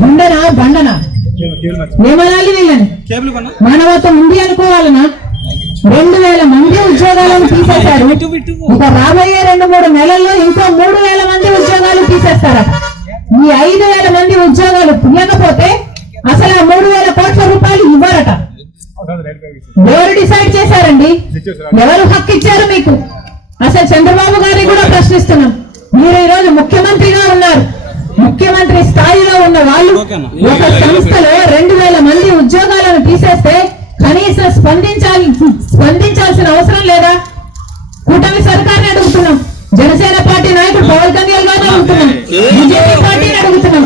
బండనా బండనా ఏమనాలి వీళ్ళని? మానవత్వం ఉంది అనుకోవాలనా? 2000 మంది ఉద్యోగాలను తీసేశారు. ఇక రాబోయే 2-3 నెలల్లో ఇంకో 3000 మంది ఉద్యోగాలు తీసేస్తారట. ఈ 5000 మంది ఉద్యోగాలు తీయకపోతే అసలు ఆ 3000 కోట్ల రూపాయలు ఇవ్వరట. ఎవరు డిసైడ్ చేశారండి? ఎవరు హక్కు ఇచ్చారు మీకు? అసలు చంద్రబాబు గారిని కూడా ప్రశ్నిస్తున్నాం. మీరు ఈ రోజు ముఖ్యమంత్రిగా ఉన్నారు. ముఖ్యమంత్రి స్థాయిలో ఉన్న వాళ్ళు ఒక సంస్థలో 2000 మంది ఉద్యోగాలను తీసేస్తే కనీసం స్పందించాల్సిన అవసరం లేదా? కూటమి సర్కార్ని అడుగుతున్నాం, జనసేన పార్టీ నాయకుడు పవన్ కళ్యాణ్ గారిని అడుగుతున్నాం, బీజేపీ పార్టీని అడుగుతున్నాం.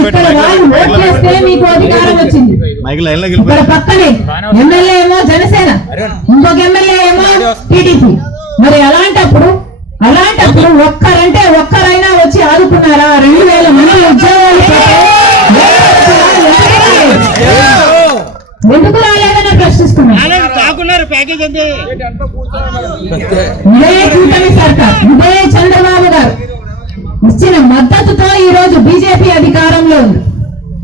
ఇక్కడ వాళ్ళు ఓట్ చేస్తే మీకు అధికారం వచ్చింది. ఇక్కడ పక్కనే ఎమ్మెల్యే ఏమో జనసేన, ఇంకొక ఎమ్మెల్యే ఏమో టీడీపీ. మరి అలాంటప్పుడు ఒక్కరంటే ఒక్కరైనా వచ్చి ఆదుకున్నారా? 2000 మంది ఉద్యోగాలు ఎందుకు రాలేదని ప్రశ్నిస్తున్నారు. ఇదే కూటమి సర్కార్, ఇదే చంద్రబాబు గారు ఇచ్చిన మద్దతుతో ఈ రోజు బీజేపీ అధికారంలో ఉంది.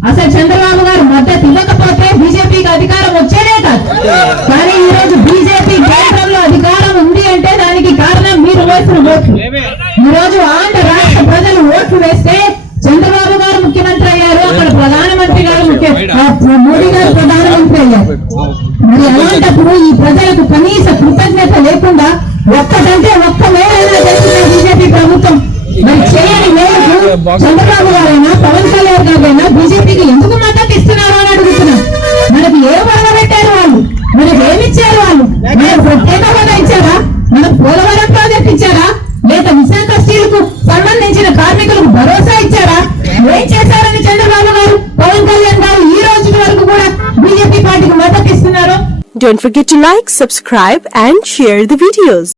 అసలు చంద్రబాబు గారు మద్దతు ఇవ్వకపోతే బీజేపీకి అధికారం వచ్చేదే కాదు. కానీ ఈ రోజు బీజేపీ కేంద్రంలో అధికారం ఉంది అంటే దానికి కారణం మీరు వేసిన ఓట్లు. ఈ రోజు ఆంధ్ర రాష్ట్ర ప్రజలు ఓట్లు వేస్తే చంద్రబాబు గారు ముఖ్యమంత్రి అయ్యారు, అక్కడ ప్రధానమంత్రి గారు మోడీ గారు ప్రధానమంత్రి అయ్యారు. మరి అలాంటప్పుడు ఈ ప్రజలకు కనీస కృతజ్ఞత లేకుండా ఒక్కటంటే ఒక్క మేలైనా చేస్తున్న బీజేపీ ప్రభుత్వం మరి చేయని మేరకు చంద్రబాబు గారైనా పవన్ కళ్యాణ్ గారైనా బీజేపీకి ఎందుకు మద్దతు ఇస్తున్నారు అని అడుగుతున్నాం. మనకి ఏ వరద పెట్టారు వాళ్ళు? మనకి ఏమిచ్చారు వాళ్ళు? మనకు ప్రత్యేక హోదా ఇచ్చారా? మనకు పోలవరం ప్రాజెక్ట్ ఇచ్చారా? లేక విశాఖ స్టీల్ కు సంబంధించిన కార్మికులకు భరోసా ఇచ్చారా? ఏం చేశారని చంద్రబాబు గారు పవన్ కళ్యాణ్ గారు ఈ రోజు వరకు కూడా బీజేపీ పార్టీకి మద్దతు ఇస్తున్నారు. Don't forget to like, subscribe and share the videos.